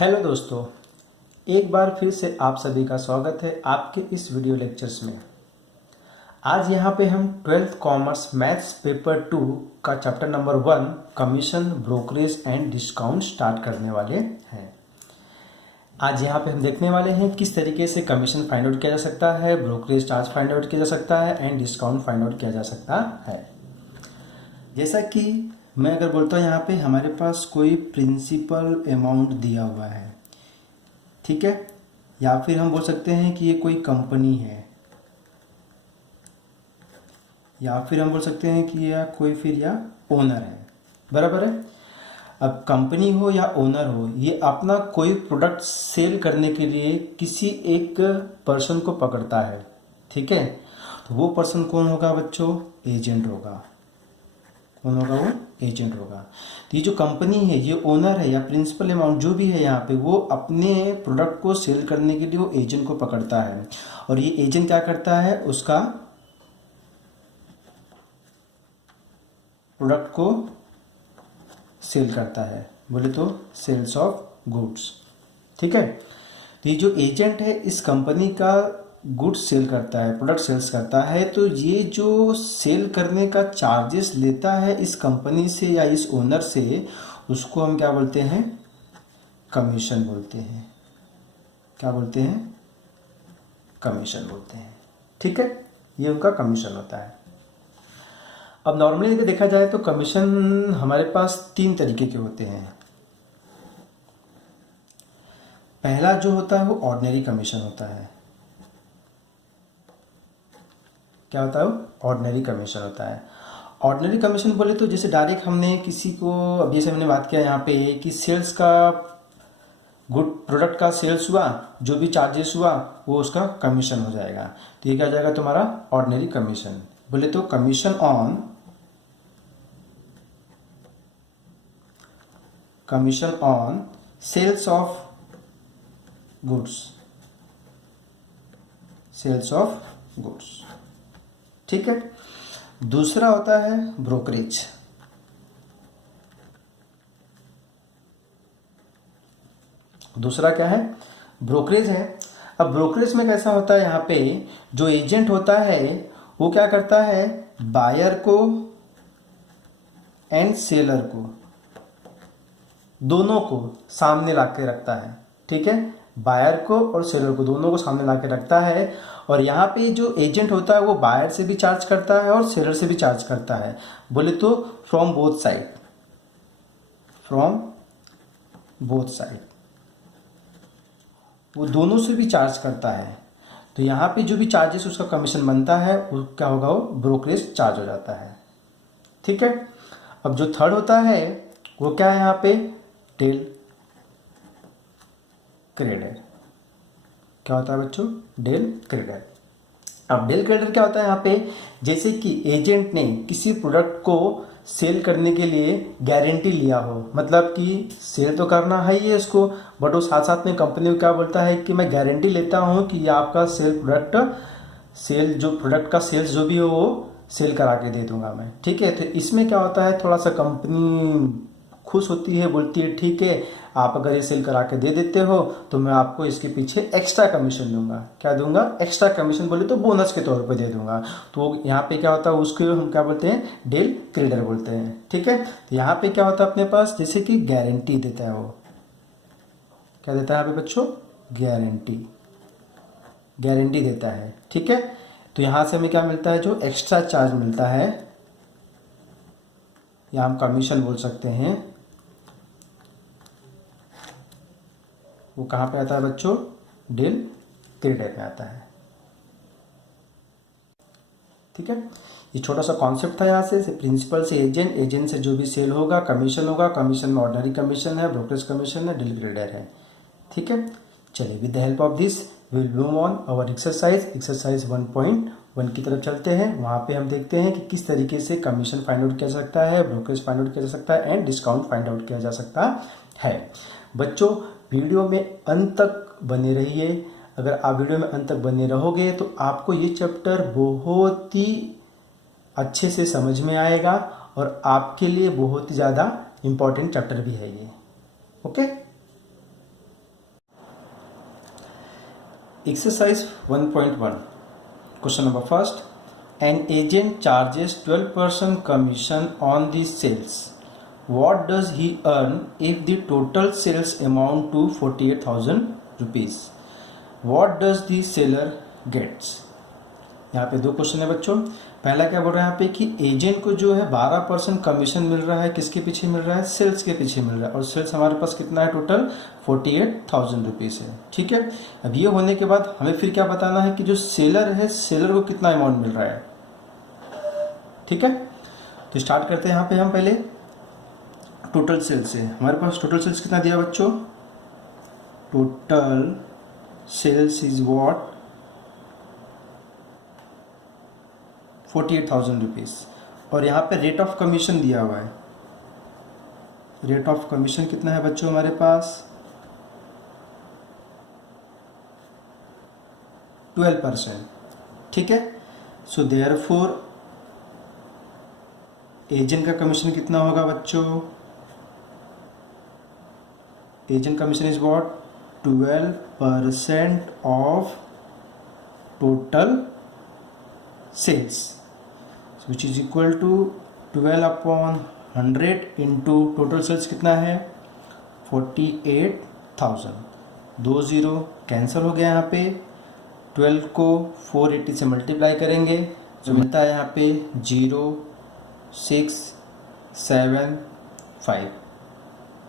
Hello दोस्तों, एक बार फिर से आप सभी का स्वागत है आपके इस वीडियो लेक्चर्स में। आज यहाँ पे हम 12th कॉमर्स मैथ्स पेपर 2 का chapter number 1 commission, brokerage and discount start करने वाले हैं। आज यहाँ पे हम देखने वाले हैं किस तरीके से कमीशन फाइंड आउट किया जा सकता है, ब्रोकरेज चार्ज फाइंड आउट किया जा सकता है एंड डिस्काउंट फाइंड आउट किया जा सकता है। जैसा कि मैं अगर बोलता हूँ यहाँ पे हमारे पास कोई प्रिंसिपल अमाउंट दिया हुआ है, ठीक है, या फिर हम बोल सकते हैं कि ये कोई कंपनी है, या फिर हम बोल सकते हैं कि या कोई फिर या ओनर है, बराबर है। अब कंपनी हो या ओनर हो, ये अपना कोई प्रोडक्ट सेल करने के लिए किसी एक पर्सन को पकड़ता है, ठीक है। तो वो पर्सन कौन होगा बच्चों? एजेंट होगा। कौन होगा? वो एजेंट होगा। तो ये जो कंपनी है, ये ओनर है या प्रिंसिपल अमाउंट जो भी है यहाँ पे, वो अपने प्रोडक्ट को सेल करने के लिए वो एजेंट को पकड़ता है। और ये एजेंट क्या करता है? उसका प्रोडक्ट को सेल करता है, बोले तो सेल्स ऑफ गुड्स, ठीक है। तो ये जो एजेंट है इस कंपनी का गुड्स सेल करता है, प्रोडक्ट सेल्स करता है, तो ये जो सेल करने का चार्जेस लेता है इस कंपनी से या इस ओनर से, उसको हम क्या बोलते हैं? कमीशन बोलते हैं। क्या बोलते हैं? कमीशन बोलते हैं, ठीक है। ये उनका कमीशन होता है। अब नॉर्मली अगर देखा जाए तो कमीशन हमारे पास 3 तरीके के होते हैं। पहला जो होता है वो ऑर्डिनरी कमीशन होता है। क्या होता है? वो ऑर्डिनरी कमीशन होता है। ऑर्डिनरी कमीशन बोले तो जैसे डायरेक्ट हमने किसी को, अब जैसे हमने बात किया यहाँ पे कि सेल्स का, गुड प्रोडक्ट का सेल्स हुआ, जो भी चार्जेस हुआ वो उसका कमीशन हो जाएगा। तो ये क्या हो जाएगा तुम्हारा? Ordinary commission. बोले तो commission on sales of goods, sales of goods, ठीक है। दूसरा होता है ब्रोकरेज। दूसरा क्या है? ब्रोकरेज है। अब ब्रोकरेज में कैसा होता है? यहाँ पे जो एजेंट होता है वो क्या करता है? बायर को एंड सेलर को, दोनों को सामने ला के रखता है, ठीक है। बायर को और सेलर को, दोनों को सामने ला के रखता है। और यहाँ पे जो एजेंट होता है वो बायर से भी चार्ज करता है और सेलर से भी चार्ज करता है। बोले तो from both side, from both side, वो दोनों से भी चार्ज करता है। तो यहाँ पे जो भी चार्जेस उसका कमीशन बनता है वो क्या होगा? वो ब्रोकरेज चार्ज हो जाता है, ठीक है। अब जो थर्ड होता है वो क्या है यहाँ पे? Del credit. क्या होता है बच्चों? Del credit. अब डेल क्रेडिट क्या होता है यहाँ पे? जैसे कि एजेंट ने किसी प्रोडक्ट को सेल करने के लिए गारंटी लिया हो, मतलब कि सेल तो करना है ही है इसको, बट वो साथ साथ में कंपनी को क्या बोलता है कि मैं गारंटी लेता हूँ कि ये आपका सेल जो प्रोडक्ट का सेल्स जो भी हो वो सेल करा के दे दूंगा मैं, ठीक है। तो इसमें क्या होता है, थोड़ा सा कंपनी खुश होती है, बोलती है ठीक है, आप अगर ये सेल करा के दे देते हो तो मैं आपको इसके पीछे एक्स्ट्रा कमीशन दूंगा। क्या दूंगा? एक्स्ट्रा कमीशन, बोले तो बोनस के तौर पे दे दूंगा। तो यहाँ पे क्या होता है, उसको हम क्या बोलते हैं? डेल क्रेडिट बोलते हैं, ठीक है। तो यहाँ पे क्या होता है अपने पास? जैसे कि गारंटी देता है, वो क्या देता है यहाँ पे बच्चों? गारंटी देता है, ठीक है। तो यहाँ से हमें क्या मिलता है? जो एक्स्ट्रा चार्ज मिलता है, या हम कमीशन बोल सकते हैं, वो कहाँ पे आता है बच्चों? डेल क्रेडिट में आता है, ठीक है। ये छोटा सा कॉन्सेप्ट था यहाँ से प्रिंसिपल से एजेंट, एजेंट से जो भी सेल होगा कमीशन होगा, कमीशन में ऑर्डिनरी कमीशन है, ब्रोकरेज कमीशन है, डेल क्रेडिट है, ठीक है। चलिए, with the help of this we will move on our exercise 1.1 की तरफ चलते हैं। वहाँ पे हम देखते हैं कि किस तरीके से कमीशन फाइंड आउट किया जा सकता है, ब्रोकरेज फाइंड आउट किया जा सकता है एंड डिस्काउंट फाइंड आउट किया जा सकता है। बच्चों, वीडियो में अंत तक बने रहिए। अगर आप वीडियो में अंत तक बने रहोगे तो आपको ये चैप्टर बहुत ही अच्छे से समझ में आएगा और आपके लिए बहुत ही ज़्यादा इम्पॉर्टेंट चैप्टर भी है ये, okay. Exercise 1.1. Question number first. An agent charges 12% commission on the sales. What does he earn if the total sales amount to 48,000 rupees? What does the seller gets? यहाँ पे दो क्वेश्चन है बच्चों. पहला क्या बोल रहा है यहाँ पे कि एजेंट को जो है 12% कमीशन मिल रहा है, किसके पीछे मिल रहा है? सेल्स के पीछे मिल रहा है. और सेल्स हमारे पास कितना है? टोटल 48,000 रुपीज़ है. ठीक है. अब ये होने के बाद हमें फिर क्या बताना है कि जो सेलर है, सेलर को कितना अमाउंट मिल रहा है. ठीक है. तो स्टार्ट करते हैं यहाँ पे हम पहले टोटल सेल्स से. हमारे पास टोटल सेल्स कितना दिया बच्चों? Total sales is what? 48,000 rupees. और यहाँ पे रेट ऑफ कमीशन दिया हुआ है. रेट ऑफ कमीशन कितना है बच्चों हमारे पास? 12%. ठीक है. सो देयरफॉर एजेंट का कमीशन कितना होगा बच्चों? Agent commission is what? 12% of total sales, which is equal to 12/100 into total sales कितना है? 48,000. 2 0 कैंसिल हो गया यहाँ पे. 12 को 480 से मल्टीप्लाई करेंगे जो मिलता है यहाँ पे 0,675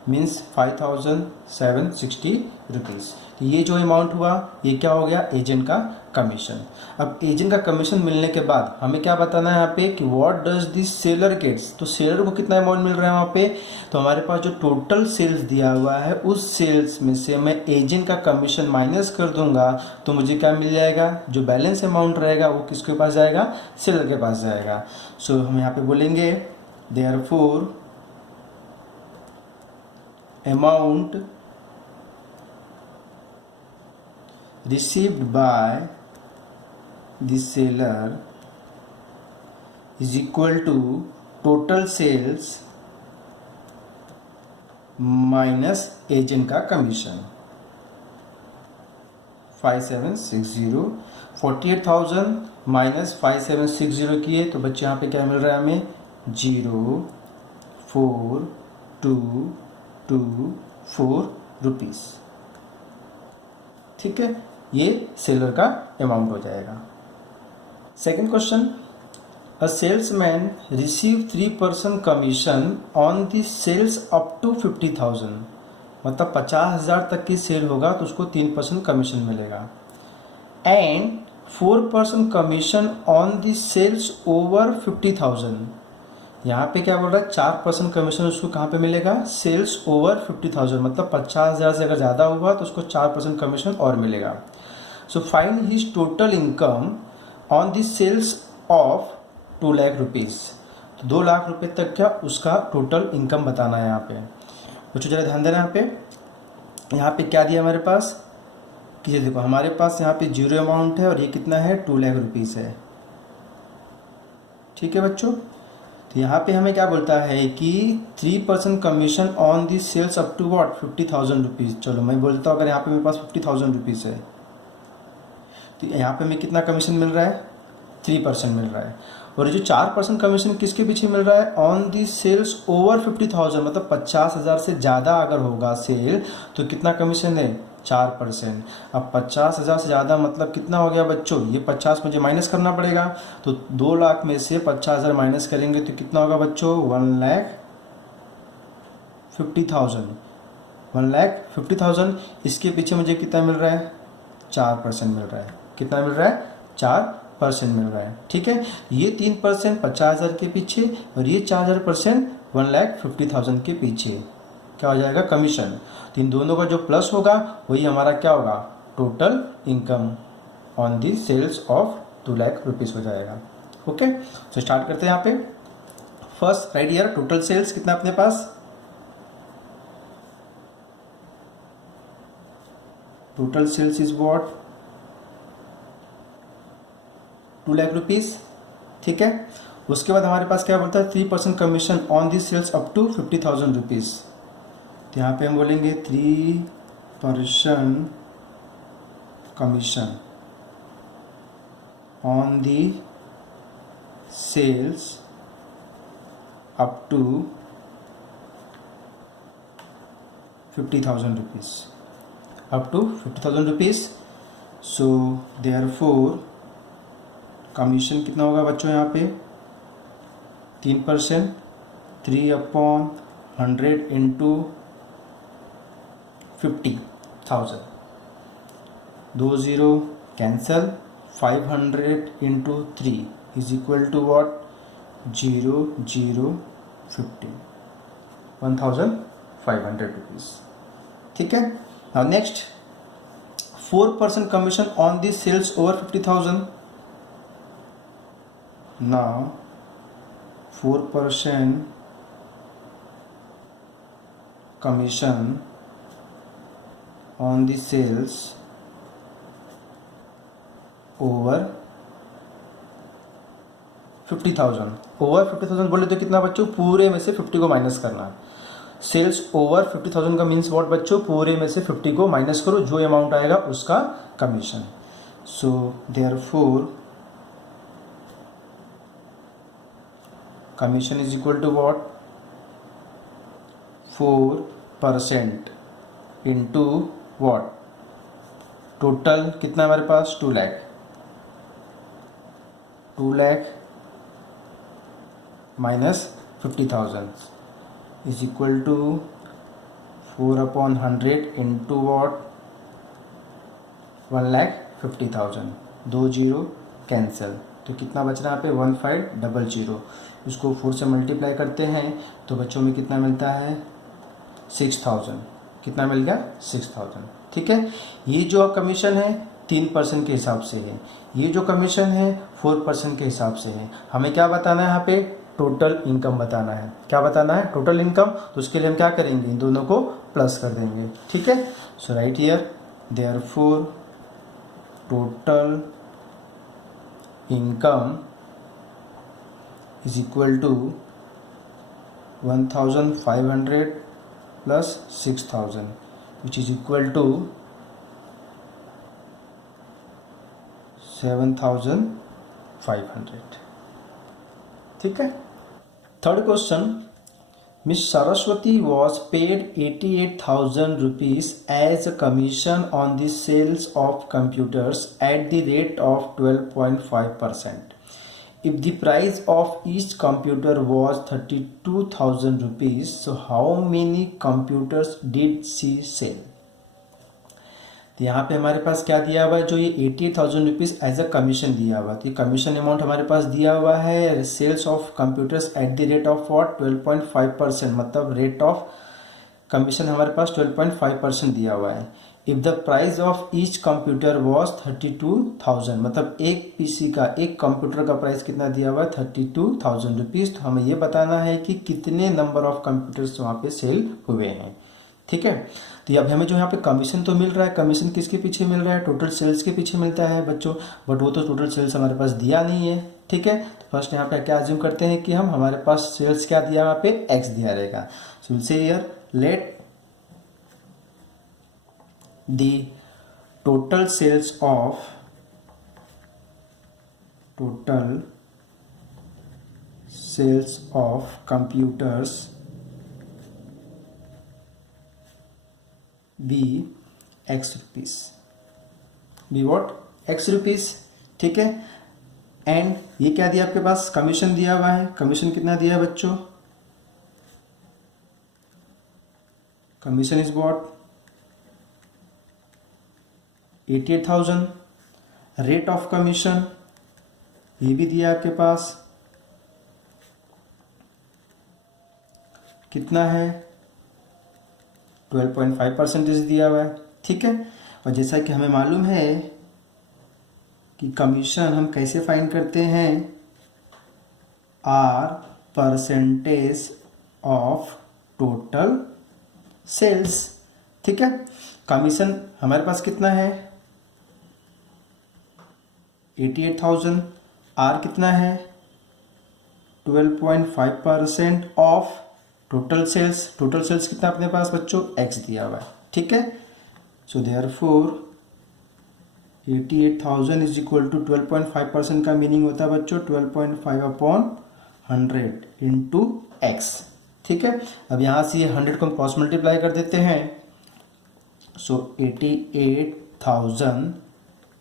मीन्स 5,760 रुपीज़. तो ये जो अमाउंट हुआ ये क्या हो गया? एजेंट का कमीशन. अब एजेंट का कमीशन मिलने के बाद हमें क्या बताना है यहाँ पे कि what does this seller gets. तो सेलर को कितना अमाउंट मिल रहा है वहाँ पे? तो हमारे पास जो टोटल सेल्स दिया हुआ है उस सेल्स में से मैं एजेंट का कमीशन माइनस कर दूंगा तो मुझे क्या मिल जाएगा? जो बैलेंस अमाउंट रहेगा वो किसके पास जाएगा? सेलर के पास जाएगा. सो हम यहाँ पे बोलेंगे therefore amount received by the seller is equal to total sales minus agent का कमीशन. 5760 48,000 माइनस 5760 किए तो बच्चे यहाँ पे क्या मिल रहा है हमें? 0,4,2,2,4 रुपीज़. ठीक है. ये सेलर का अमाउंट हो जाएगा. Second question. A salesman receive 3% commission on the sales up to 50,000. मतलब 50,000 तक की सेल होगा तो उसको 3% कमीशन मिलेगा. And 4% commission on the sales over 50,000. यहाँ पे क्या बोल रहा है? 4% कमीशन उसको कहाँ पे मिलेगा? Sales over 50,000. मतलब 50,000 से अगर ज़्यादा हुआ तो उसको 4% कमीशन और मिलेगा. So find his total income on the sales of 2 lakh rupees. तो 2 लाख रुपए तक क्या उसका टोटल इनकम बताना है यहाँ पे. बच्चों जरा ध्यान देना यहाँ पे क्या दिया हमारे पास कि ये देखो हमारे पास यहाँ पे 0 अमाउंट है और ये कितना है? 2 लाख रुपीज़ है. ठीक है बच्चों. तो यहाँ पे हमें क्या बोलता है कि 3% commission on the sales up to what? 50,000 rupees. चलो मैं बोलता हूँ अगर यहाँ पे मेरे पास 50,000 रुपीज़ है तो यहाँ पे हमें कितना कमीशन मिल रहा है? 3% मिल रहा है. और जो 4% कमीशन किसके पीछे मिल रहा है? On the sales over 50,000. मतलब 50,000 से ज़्यादा अगर होगा सेल तो कितना कमीशन है? 4%. अब 50,000 से ज़्यादा मतलब कितना हो गया बच्चों? ये 50 मुझे माइनस करना पड़ेगा. तो 2 लाख में से 50,000 माइनस करेंगे तो कितना होगा बच्चों? 1,50,000. 1,50,000. इसके पीछे मुझे कितना मिल रहा है? 4% मिल रहा है. कितना मिल रहा है? 4% मिल रहा है. ठीक है. ये 3% 50,000 के पीछे और ये 4,000% 1,50,000 के पीछे क्या हो जाएगा? कमीशन. तो इन दोनों का जो प्लस होगा वही हमारा क्या होगा? Total income on the sales of 2 lakh rupees हो जाएगा. ओके. तो स्टार्ट करते हैं यहाँ पे. First right year total sales कितना अपने पास? Total sales is what? 2 lakh rupees. ठीक है. उसके बाद हमारे पास क्या बोलता है? 3% commission on the sales up to 50,000 rupees. तो यहाँ पे हम बोलेंगे 3% commission on the sales up to 50,000 rupees, up to 50,000 rupees. So therefore commission कितना होगा बच्चों यहाँ पे 3%, 3/100 into 50,000, 2 0 cancel, 500 into 3 is equal to what 0 0 50, 1,500 rupees. ठीक है। Now next 4% commission on the sales over 50,000। Now 4% commission on the sales over 50,000। Over 50,000 बोले तो कितना बच्चों, पूरे में से 50 को माइनस करना। सेल्स ओवर 50,000 का मीन्स व्हाट बच्चों, पूरे में से 50 को माइनस करो, जो अमाउंट आएगा उसका commission. So therefore commission is equal to what 4% into what, total कितना हमारे पास 2 lakh, 2 lakh minus 50,000 is equal to 4/100 into what 1,50,000, 2 0 cancel, तो कितना बच रहा है यहाँ पे 1500। उसको 4 से मल्टीप्लाई करते हैं तो बच्चों में कितना मिलता है 6,000। कितना मिल गया 6,000। ठीक है। ये जो कमीशन है 3% के हिसाब से है, ये जो कमीशन है 4% के हिसाब से है। हमें क्या बताना है यहाँ पे, टोटल इनकम बताना है। क्या बताना है, टोटल इनकम। तो उसके लिए हम क्या करेंगे, इन दोनों को प्लस कर देंगे। ठीक है। So right here therefore total income is equal to 1,500 plus 6,000 which is equal to 7,500। ठीक है। Third question, Miss Saraswati was paid 88,000 rupees as a commission on the sales of computers at the rate of 12.5%. If the price of each computer was 32,000 rupees, so how many computers did she sell? तो यहाँ पे हमारे पास क्या दिया हुआ है, जो ये 88,000 रुपीज़ एज अ कमीशन दिया हुआ है। तो ये कमीशन अमाउंट हमारे पास दिया हुआ है sales of computers at the rate of what 12.5%, मतलब रेट ऑफ कमीशन हमारे पास 12.5% दिया हुआ है। If the price of each computer was 32,000, मतलब एक पीसी का, एक कंप्यूटर का प्राइस कितना दिया हुआ है 32,000 रुपीज़। तो हमें ये बताना है कि कितने नंबर ऑफ कंप्यूटर्स वहाँ पे सेल हुए हैं। ठीक है। तो अब हमें जो यहाँ पे कमीशन तो मिल रहा है, कमीशन किसके पीछे मिल रहा है, टोटल सेल्स के पीछे मिलता है बच्चों, बट वो तो टोटल सेल्स हमारे पास दिया नहीं है। ठीक है। तो फर्स्ट यहाँ पे क्या अज्यूम करते हैं कि हमारे पास सेल्स क्या दिया, यहाँ पे एक्स दिया रहेगा। So will say here let the total sales of computers be x rupees, be what x rupees। ठीक है। एंड ये क्या दिया आपके पास, कमीशन दिया हुआ है। कमीशन कितना दिया है बच्चों, commission is what 88,000। Rate of commission ये भी दिया आपके पास, कितना है 12.5% दिया हुआ है। ठीक है। और जैसा कि हमें मालूम है कि कमीशन हम कैसे फाइंड करते हैं, are percentage of total sales. ठीक है। कमीशन हमारे पास कितना है 88,000, आर कितना है 12.5% of total sales. Total sales कितना अपने पास बच्चों एक्स दिया हुआ है। ठीक है। So therefore 88,000 is equal to 12.5% का मीनिंग होता है बच्चों 12.5 अपॉन 100 इंटू एक्स। ठीक है, अब यहाँ से ये 100 को हम क्रॉस मल्टीप्लाई कर देते हैं। So 88,000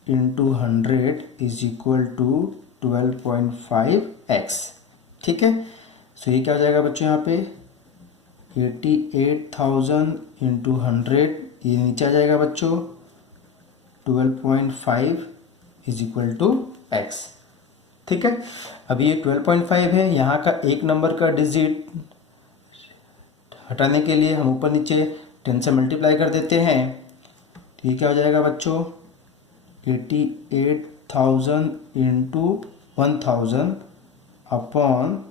into 100 is equal to 12.5x। ठीक है, सो ये क्या हो जाएगा बच्चों यहाँ पे 88,000 इंटू 100, ये नीचे आ जाएगा बच्चों 12.5 इज इक्वल टू एक्स। ठीक है, अब ये 12.5 है, यहाँ का एक नंबर का डिजिट हटाने के लिए हम ऊपर नीचे 10 से मल्टीप्लाई कर देते हैं। तो ये क्या हो जाएगा बच्चों 88,000 into 1000 upon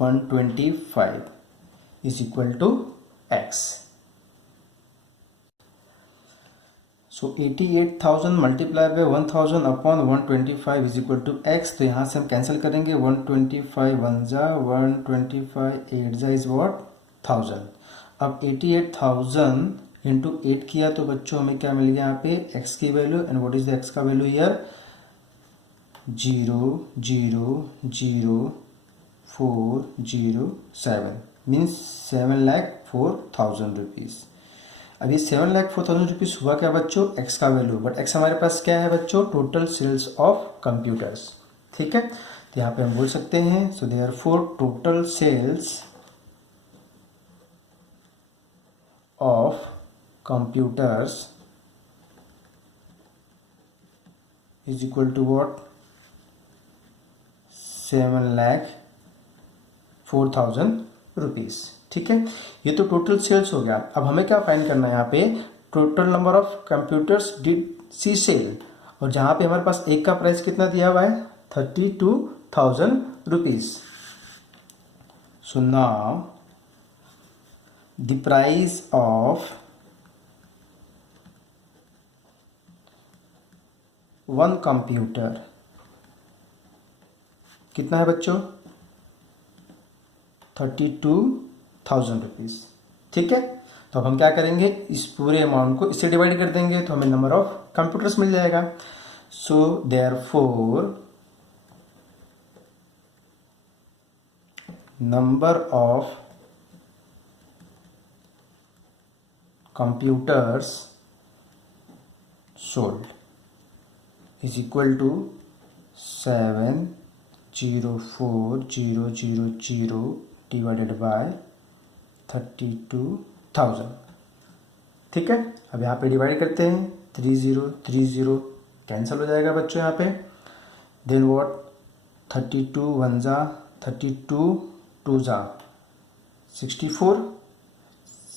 125 is equal to x. So 88,000 multiply by 1000 upon 125 is equal to x. तो यहाँ से हम कैंसिल करेंगे 125 वन जा 125 8 जा इज वॉट 1000। अब 88,000 इंटू 8 किया तो बच्चों हमें क्या मिल गया यहाँ पे x की value, and what is the x का वैल्यू हियर 0,0,0,407 मीन्स 7,04,000 रुपीज़। अब ये 7,04,000 रुपीज़ हुआ क्या बच्चों x का वैल्यू, बट x हमारे पास क्या है बच्चों टोटल सेल्स ऑफ कंप्यूटर्स। ठीक है, तो यहाँ पे हम बोल सकते हैं so therefore total sales of computers is equal to what 7,04,000 rupees. ठीक है, ये तो टोटल सेल्स हो गया। अब हमें क्या फाइंड करना है यहाँ पे total number of computers did she sell, और जहाँ पे हमारे पास एक का प्राइस कितना दिया हुआ है 32,000 rupees. So now the price of one computer कितना है बच्चों 32,000 रुपीज़। ठीक है, तो अब हम क्या करेंगे इस पूरे अमाउंट को इससे डिवाइड कर देंगे तो हमें नंबर ऑफ कंप्यूटर्स मिल जाएगा। So therefore number of computers sold is equal to 7,04,000 divided by 32,000। ठीक है, अब यहाँ पे डिवाइड करते हैं 30 कैंसिल हो जाएगा बच्चों यहाँ पे। देन व्हाट 32 वन जा 32 टू जा 64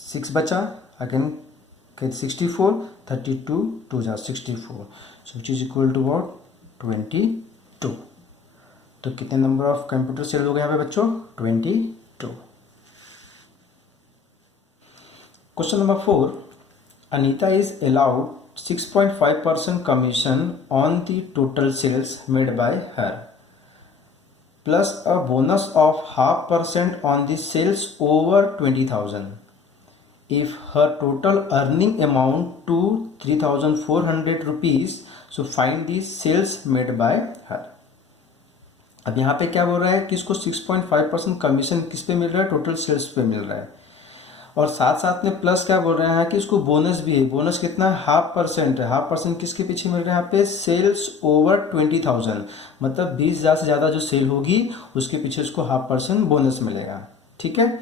6 बचा अगेन 64 32 टू जा 64 so which is equal to what 22। तो कितने नंबर ऑफ कंप्यूटर सेल हो गए यहाँ पे बच्चों 22। Question number 4, Anita is allowed 6.5% commission on the total sales made by her plus a bonus of 0.5% on the sales over 20,000 if her total earning amount to 3,400 rupees, so find the sales made by her। अब यहाँ पे क्या बोल रहा है कि इसको 6.5% commission किस पे मिल रहा है टोटल सेल्स पे मिल रहा है, और साथ साथ में प्लस क्या बोल रहे हैं कि इसको बोनस भी है। बोनस कितना है 0.5% है। 0.5% किसके पीछे मिल रहा है यहाँ पे सेल्स ओवर 20,000 मतलब 20,000 से ज़्यादा जो सेल होगी उसके पीछे उसको 0.5% बोनस मिलेगा। ठीक है,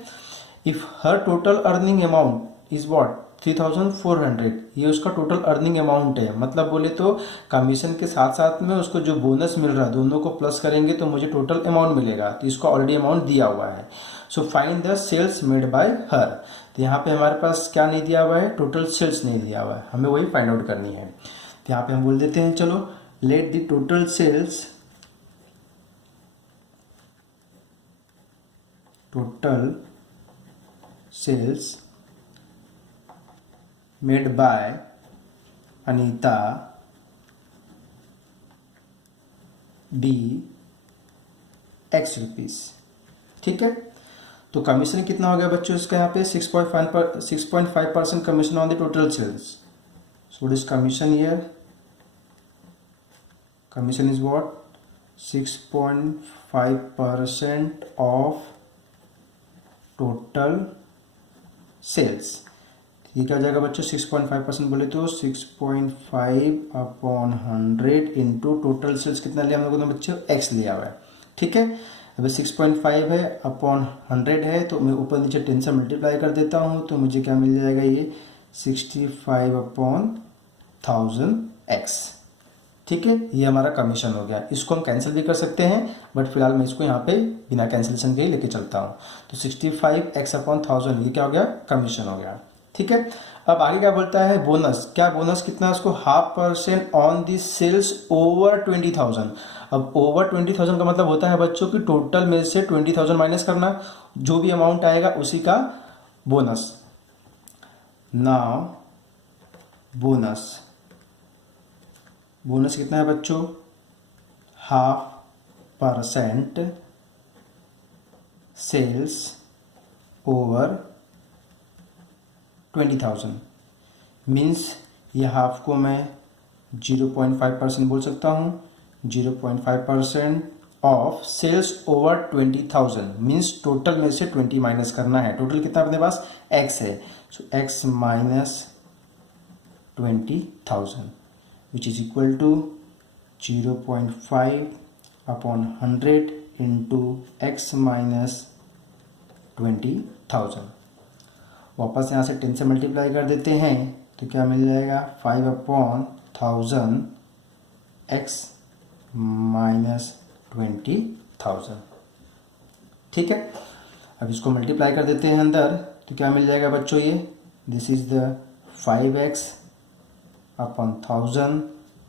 if her total earning amount is what 3,400, ये उसका टोटल अर्निंग अमाउंट है। मतलब बोले तो कमीशन के साथ साथ में उसको जो बोनस मिल रहा है दोनों को प्लस करेंगे तो मुझे टोटल अमाउंट मिलेगा। तो इसको ऑलरेडी अमाउंट दिया हुआ है। So find the sales made by her. तो यहाँ पे हमारे पास क्या नहीं दिया हुआ है टोटल सेल्स नहीं दिया हुआ है, हमें वही फाइंड आउट करनी है। तो यहाँ पे हम बोल देते हैं चलो let the total sales made by Anita be x rupees. ठीक है, तो कमीशन कितना हो गया बच्चों इसका यहाँ पे 6.5% commission on the total sales. So it is commission here commission is what 6.5% of total sales. ये क्या हो जाएगा बच्चों 6.5% बोले तो 6.5/100 इंटू टोटल सेल्स कितना लिया हम लोगों ने बच्चों x लिया हुआ है। ठीक है, अभी 6.5 है अपॉन 100 है तो मैं ऊपर नीचे 10 से मल्टीप्लाई कर देता हूँ तो मुझे क्या मिल जाएगा ये 65/1000x। ठीक है, ये हमारा कमीशन हो गया। इसको हम कैंसिल भी कर सकते हैं बट फिलहाल मैं इसको यहाँ पे बिना कैंसिलेशन के ही लेके चलता हूँ। तो 65x/1000 ये क्या हो गया कमीशन हो गया। ठीक है, अब आगे क्या बोलता है बोनस। क्या बोनस कितना है उसको 0.5% ऑन दी सेल्स ओवर 20,000। अब ओवर 20,000 का मतलब होता है बच्चों की टोटल में से 20,000 माइनस करना, जो भी अमाउंट आएगा उसी का बोनस। नाउ बोनस कितना है बच्चों 0.5% सेल्स ओवर 20,000 मीन्स ये हाफ को मैं 0.5% बोल सकता हूँ। 0.5% of sales over 20,000 means total में से 20 माइनस करना है। टोटल कितना अपने पास x है, so x minus 20,000 which is equal to 0.5/100 into x minus 20,000। वापस यहाँ से 10 से मल्टीप्लाई कर देते हैं तो क्या मिल जाएगा 5/1000 x माइनस 20,000। ठीक है, अब इसको मल्टीप्लाई कर देते हैं अंदर तो क्या मिल जाएगा बच्चों ये this is the 5x/1000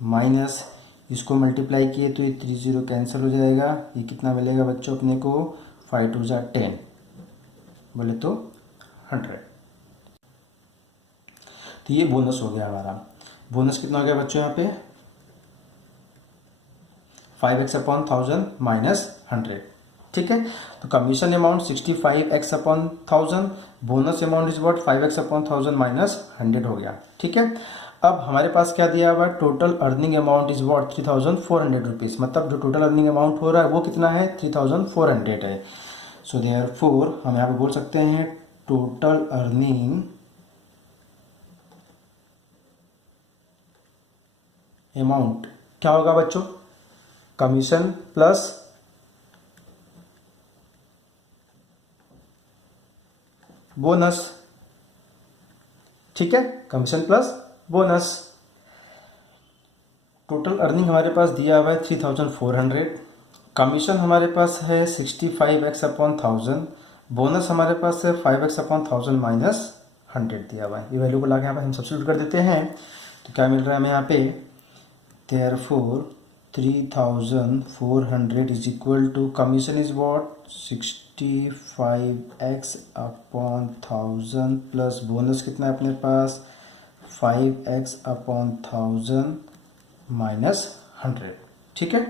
minus इसको मल्टीप्लाई किए तो ये 30 कैंसिल हो जाएगा। ये कितना मिलेगा बच्चों अपने को 5 2 10 बोले तो 100। तो ये बोनस हो गया हमारा। बोनस कितना हो गया बच्चों यहाँ पे 5x/1000 माइनस 100। ठीक है, तो commission amount 65x/1000, bonus amount is what 5x/1000 minus 100 हो गया। ठीक है, अब हमारे पास क्या दिया हुआ है total earning amount is what 3,400 rupees. मतलब जो टोटल अर्निंग अमाउंट हो रहा है वो कितना है 3,400 है। सो देयरफॉर हम यहाँ पे बोल सकते हैं टोटल अर्निंग अमाउंट क्या होगा बच्चों कमीशन प्लस बोनस। ठीक है, commission plus bonus. Total earning हमारे पास दिया हुआ है 3,400, कमीशन हमारे पास है 65x/1000, बोनस हमारे पास है 5x/1000 माइनस 100 दिया हुआ है। ये वैल्यू को लाके यहाँ पे हम सब्स्टिट्यूट कर देते हैं तो क्या मिल रहा है हमें यहाँ पे therefore 3,400 is equal to commission is what 65x/1000 plus bonus कितना है अपने पास 5x/1000 माइनस 100। ठीक है,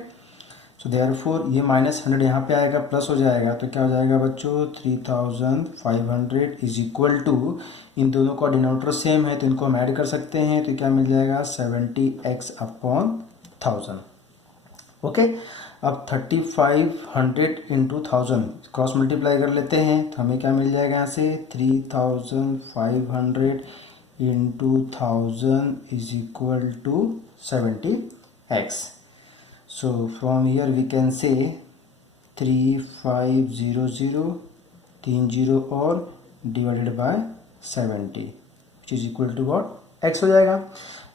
सो देयरफॉर ये माइनस 100 यहाँ पे आएगा प्लस हो जाएगा तो क्या हो जाएगा बच्चों 3,500 इज इक्वल टू इन दोनों का डिनोमिनेटर सेम है तो इनको हम ऐड कर सकते हैं तो क्या मिल जाएगा 70x/1000। ओके, अब 3,500 इंटू 1000 क्रॉस मल्टीप्लाई कर लेते हैं तो हमें क्या मिल जाएगा यहाँ से 3,500 into 1000 is equal to 70x। So from here we can say 3500 30 और divided by 70 which is equal to what x हो जाएगा।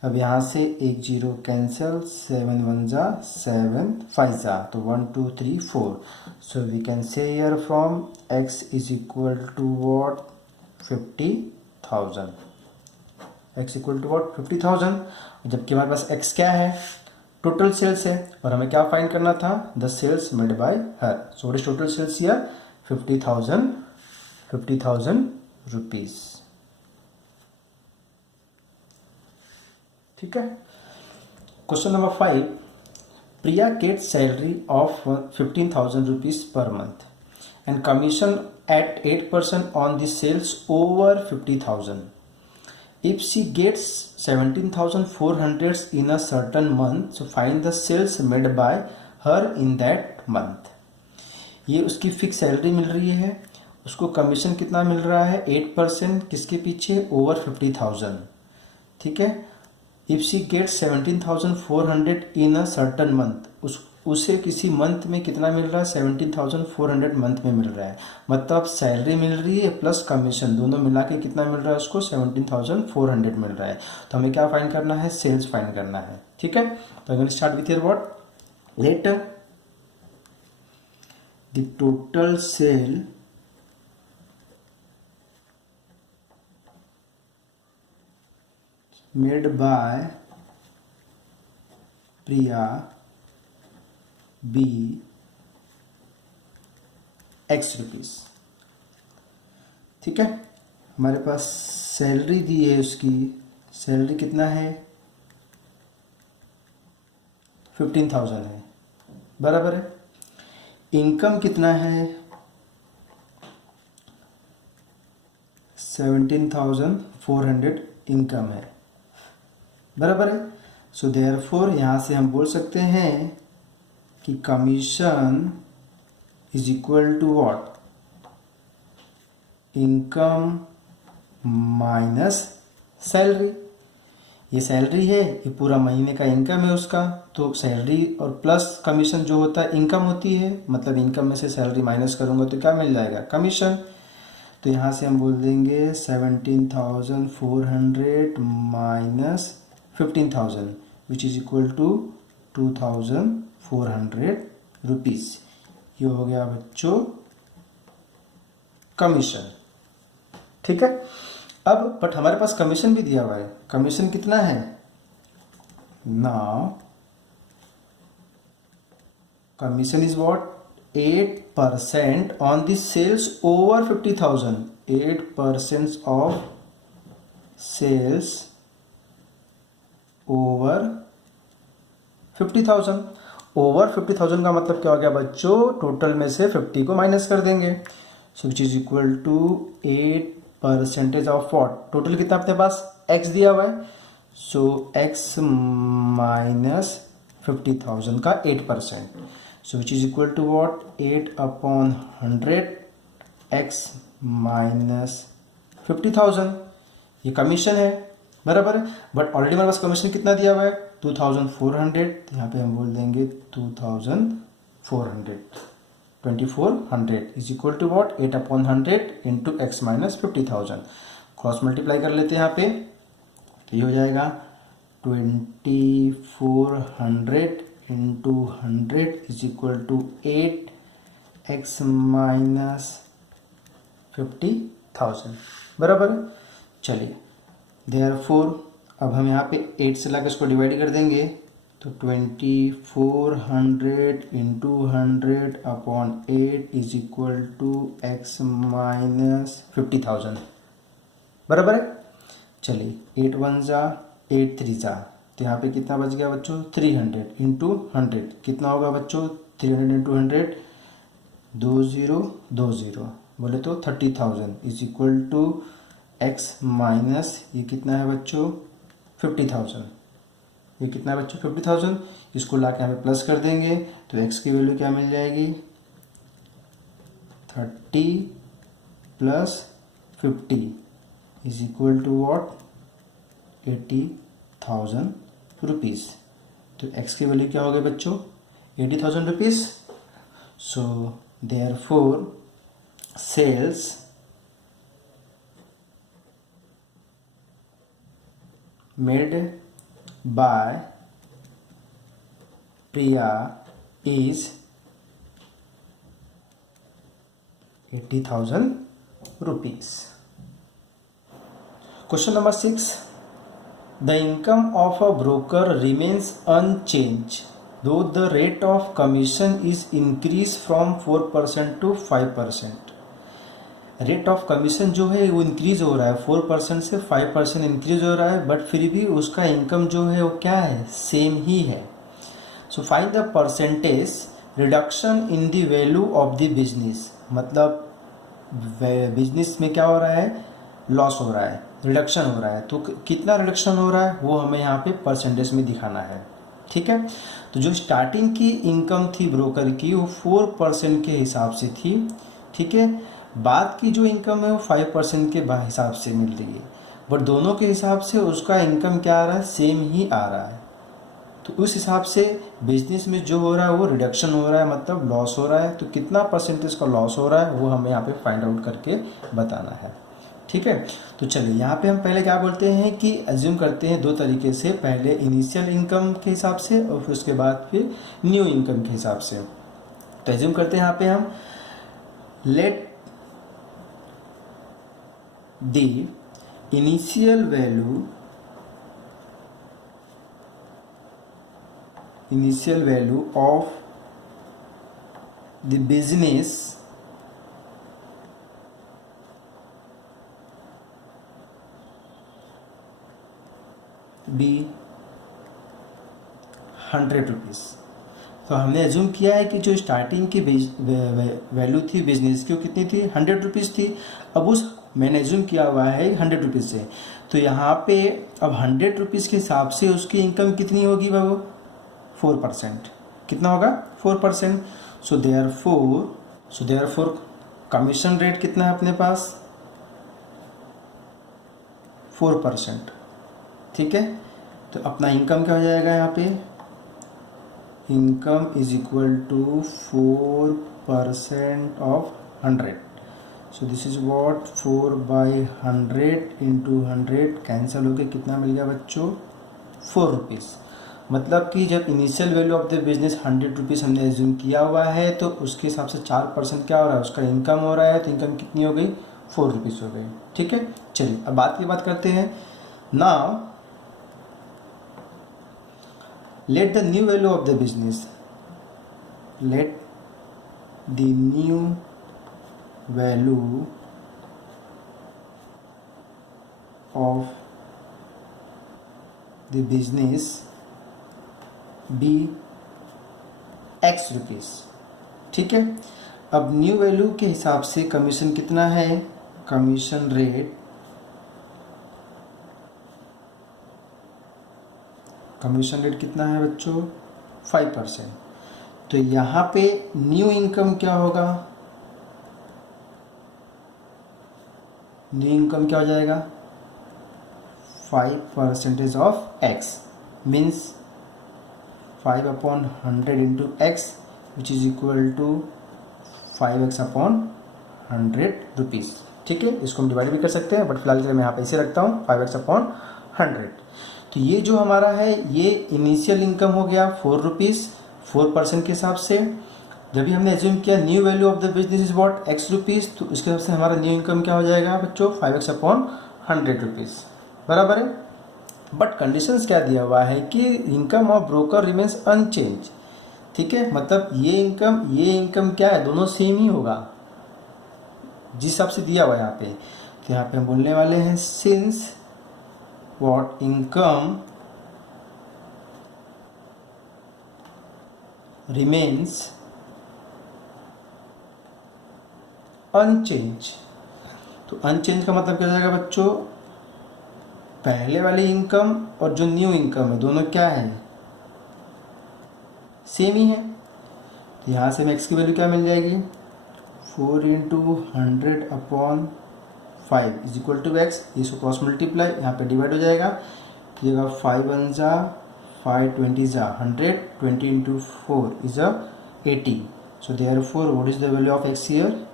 अब यहाँ से 1 0 कैंसिल 7 1 जा 7 5 जा तो 1 2 3 4 so we can say here from x is equal to what 50,000 x equal to what 50,000। जबकि हमारे पास x क्या है टोटल सेल्स है और हमें क्या फाइंड करना था the sales made by her. So what is total sales here 50,000 rupees. ठीक है, question number 5 Priya get salary of 15,000 rupees per month and commission at 8% on the sales over 50,000 if she gets 17,400 in a certain month, so find the sales made by her in that month. ये उसकी fix salary मिल रही है, उसको commission कितना मिल रहा है 8%, किसके पीछे, ओवर 50,000। ठीक है, if she gets 17,400 in a certain month, उसे किसी मंथ में कितना मिल रहा है 17,400 मंथ में मिल रहा है, मतलब सैलरी मिल रही है प्लस कमीशन दोनों मिला के कितना मिल रहा है उसको 17,400 मिल रहा है। तो हमें क्या फाइंड करना है, सेल्स फाइंड करना है। ठीक है, तो अगर start with your what, late the total sale made by Priya be X rupees. ठीक है, हमारे पास सैलरी दी है, उसकी सैलरी कितना है 15,000 है, बराबर है। इनकम कितना है 17,400 इनकम है, बराबर है। सो देयरफॉर यहाँ से हम बोल सकते हैं कि commission is equal to what, income minus salary. ये सैलरी है, ये पूरा महीने का इनकम है उसका, तो सैलरी और प्लस कमीशन जो होता है इनकम होती है, मतलब इनकम में से सैलरी माइनस करूँगा तो क्या मिल जाएगा, कमीशन। तो यहाँ से हम बोल देंगे 17,400 minus 15,000 which is equal to 2,400 rupees. ये हो गया बच्चों कमीशन। ठीक है, अब बट हमारे पास कमीशन भी दिया हुआ है, कमीशन कितना है, now commission is what 8% on the sales over 50,000, 8% of sales over 50,000। Over 50,000 का मतलब क्या हो गया बच्चों, टोटल में से 50 को माइनस कर देंगे, so which is equal to 8% of what, total कितना अपने पास x दिया हुआ है, सो x माइनस 50,000 का 8%, so which is equal to what 8/100 x minus 50,000। ये कमीशन है, बराबर है। बट ऑलरेडी हमारे पास कमीशन कितना दिया हुआ है 2,400, यहाँ पे हम बोल देंगे 2,400, 2,400 is equal to what 8/100 into x minus 50,000। Cross multiply कर लेते हैं यहाँ पे, तो ये हो जाएगा 2,400 into 100 is equal to 8x minus 50,000, बराबर। चलिए देयरफॉर अब हम यहाँ पे 8 से लाकर इसको डिवाइड कर देंगे, तो 2,400 into 100/8 is equal to x minus 50,000, बराबर है। चलिए 8 1 जा 8 3 जा, तो यहाँ पे कितना बच गया बच्चों 300 इंटू 100 कितना होगा बच्चों 300 इंटू 100 2020 बोले तो 30,000 is equal to x minus ये कितना है बच्चों 50,000, ये कितना है बच्चों 50,000। इसको ला के यहाँ पे प्लस कर देंगे तो x की वैल्यू क्या मिल जाएगी 30 plus 50 is equal to what 80,000 rupees. तो x की वैल्यू क्या हो गई बच्चों 80,000 rupees. So therefore sales made by Priya is 80,000 rupees. Question number 6, the income of a broker remains unchanged though the rate of commission is increased from 4% to 5%। Rate of commission जो है वो increase हो रहा है 4% से 5% इंक्रीज हो रहा है, बट फिर भी उसका इनकम जो है वो क्या है सेम ही है। So find the percentage reduction in the value of the business, मतलब बिजनेस में क्या हो रहा है लॉस हो रहा है, रिडक्शन हो रहा है। तो कितना रिडक्शन हो रहा है वो हमें यहाँ पे परसेंटेज में दिखाना है। ठीक है, तो जो स्टार्टिंग की इनकम थी ब्रोकर की वो 4% के हिसाब से थी। ठीक है, बाद की जो इनकम है वो 5% के हिसाब से मिल रही है, बट दोनों के हिसाब से उसका इनकम क्या आ रहा है, सेम ही आ रहा है। तो उस हिसाब से बिजनेस में जो हो रहा है वो रिडक्शन हो रहा है, मतलब लॉस हो रहा है। तो कितना परसेंटेज का लॉस हो रहा है वो हमें यहाँ पे फाइंड आउट करके बताना है। ठीक है, तो चलिए यहाँ पे हम पहले क्या बोलते हैं कि एज्यूम करते हैं दो तरीके से, पहले इनिशियल इनकम के हिसाब से और फिर उसके बाद फिर न्यू इनकम के हिसाब से। तो एज्यूम करते हैं यहाँ पे हम let the initial value of the business be 100 rupees. तो हमने एज्यूम किया है कि जो स्टार्टिंग की वैल्यू थी बिजनेस की वो कितनी थी, 100 रुपीज़ थी। अब उस मैंने एज्यूम किया हुआ है 100 रुपीज़ से, तो यहाँ पे अब 100 रुपीज़ के हिसाब से उसकी इनकम कितनी होगी बाबू, 4%। कितना होगा, 4%। सो देयरफॉर कमीशन रेट कितना है अपने पास, 4%। ठीक है, तो अपना इनकम क्या हो जाएगा यहाँ पे, income is equal to 4% of 100। So this is what 4/100 into 100 cancel होकर कितना मिल गया बच्चों, 4 रुपीज़। मतलब कि जब initial value of the business 100 rupees हमने एज्यूम किया हुआ है तो उसके हिसाब से 4% क्या हो रहा है, उसका इनकम हो रहा है। तो इनकम कितनी हो गई, 4 रुपीज़ हो गई। ठीक है, चलिए अब बात करते हैं। Now let the new value of the business, let the new value of the business be X rupees. ठीक है, अब न्यू वैल्यू के हिसाब से कमीशन कितना है, कमीशन रेट कितना है बच्चों, 5%। तो यहाँ पे न्यू इनकम क्या होगा, न्यू इनकम क्या हो जाएगा, 5% of x means 5/100 into x which is equal to 5x/100 rupees. ठीक है, इसको हम डिवाइड भी कर सकते हैं, बट फिलहाल के लिए मैं यहाँ पे इसे रखता हूँ 5x/100। तो ये जो हमारा है ये इनिशियल इनकम हो गया 4 रुपीज़ 4% के हिसाब से। जब भी हमने एज्यूम किया new value of the business is what x rupees, तो उसके हिसाब से हमारा न्यू इनकम क्या हो जाएगा बच्चों, 5x/100 रुपीज़। बराबर है, बट कंडीशंस क्या दिया हुआ है कि income of broker remains unchanged. ठीक है, मतलब ये इनकम क्या है, दोनों सेम ही होगा जिस हिसाब से दिया हुआ है यहाँ पे। तो यहाँ पे हम बोलने वाले हैं since what income remains unchanged। तो अनचेंज का मतलब क्या हो जाएगा बच्चों, पहले वाली इनकम और जो न्यू इनकम है दोनों क्या है, सेम ही है। तो यहाँ से हमें x की वैल्यू क्या मिल जाएगी, 4 into 100/5 is equal to x. इसको क्रॉस मल्टीप्लाई यहाँ पे डिवाइड हो जाएगा, तो ये 5 जा 5 20 जा 100, 20 into 4 is 80। So therefore what is the value of x here,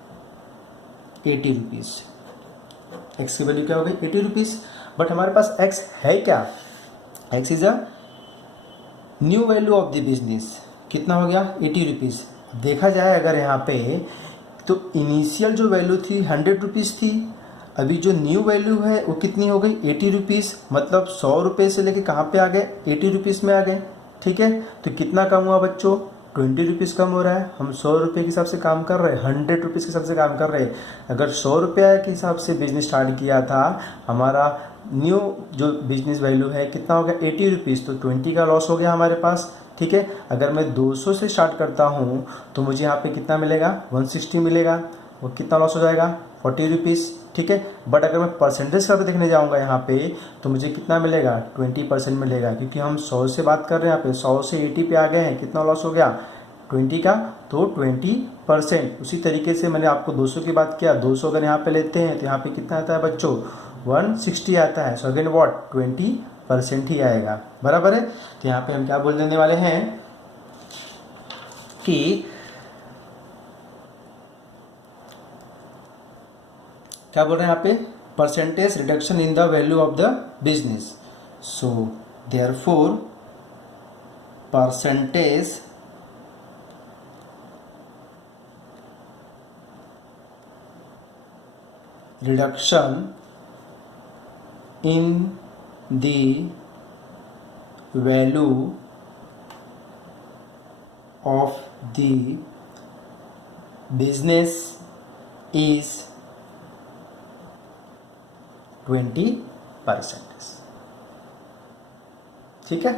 80 rupees. X की वैल्यू क्या हो गई, 80 रुपीज़। बट हमारे पास एक्स है क्या, x is a new value of the business, कितना हो गया 80 रुपीज़। देखा जाए अगर यहाँ पे तो इनिशियल जो वैल्यू थी 100 रुपीज़ थी, अभी जो न्यू वैल्यू है वो कितनी हो गई 80 रुपीज़। मतलब 100 रुपये से लेके कहाँ पे आ गए, 80 रुपीज़ में आ गए। ठीक है, तो कितना कम हुआ बच्चों, 20 रुपीज़ कम हो रहा है। हम 100 रुपये के हिसाब से काम कर रहे हैं, 100 रुपीज़ के हिसाब से काम कर रहे हैं। अगर 100 रुपये के हिसाब से बिजनेस स्टार्ट किया था, हमारा न्यू जो बिजनेस वैल्यू है कितना हो गया 80 रुपीज़, तो 20 का लॉस हो गया हमारे पास। ठीक है, अगर मैं 200 से स्टार्ट करता हूँ तो मुझे यहाँ पे कितना मिलेगा, 160 मिलेगा। वो कितना लॉस हो जाएगा, 40 रुपीज़, ठीक है। बट अगर मैं परसेंटेज करके देखने जाऊंगा यहाँ पे तो मुझे कितना मिलेगा, 20% मिलेगा, क्योंकि हम 100 से बात कर रहे हैं यहाँ पे, 100 से 80 पे आ गए हैं, कितना लॉस हो गया 20 का, तो 20%। उसी तरीके से मैंने आपको 200 की बात किया, 200 अगर यहाँ पे लेते हैं तो यहाँ पे कितना आता है बच्चों, 160 आता है। सो अगेन व्हाट, 20% ही आएगा, बराबर है। तो यहाँ पे हम क्या बोल देने वाले हैं कि क्या बोल रहे हैं यहाँ पे, percentage reduction in the value of the business. So therefore percentage reduction in the value of the business is 20%, ठीक है।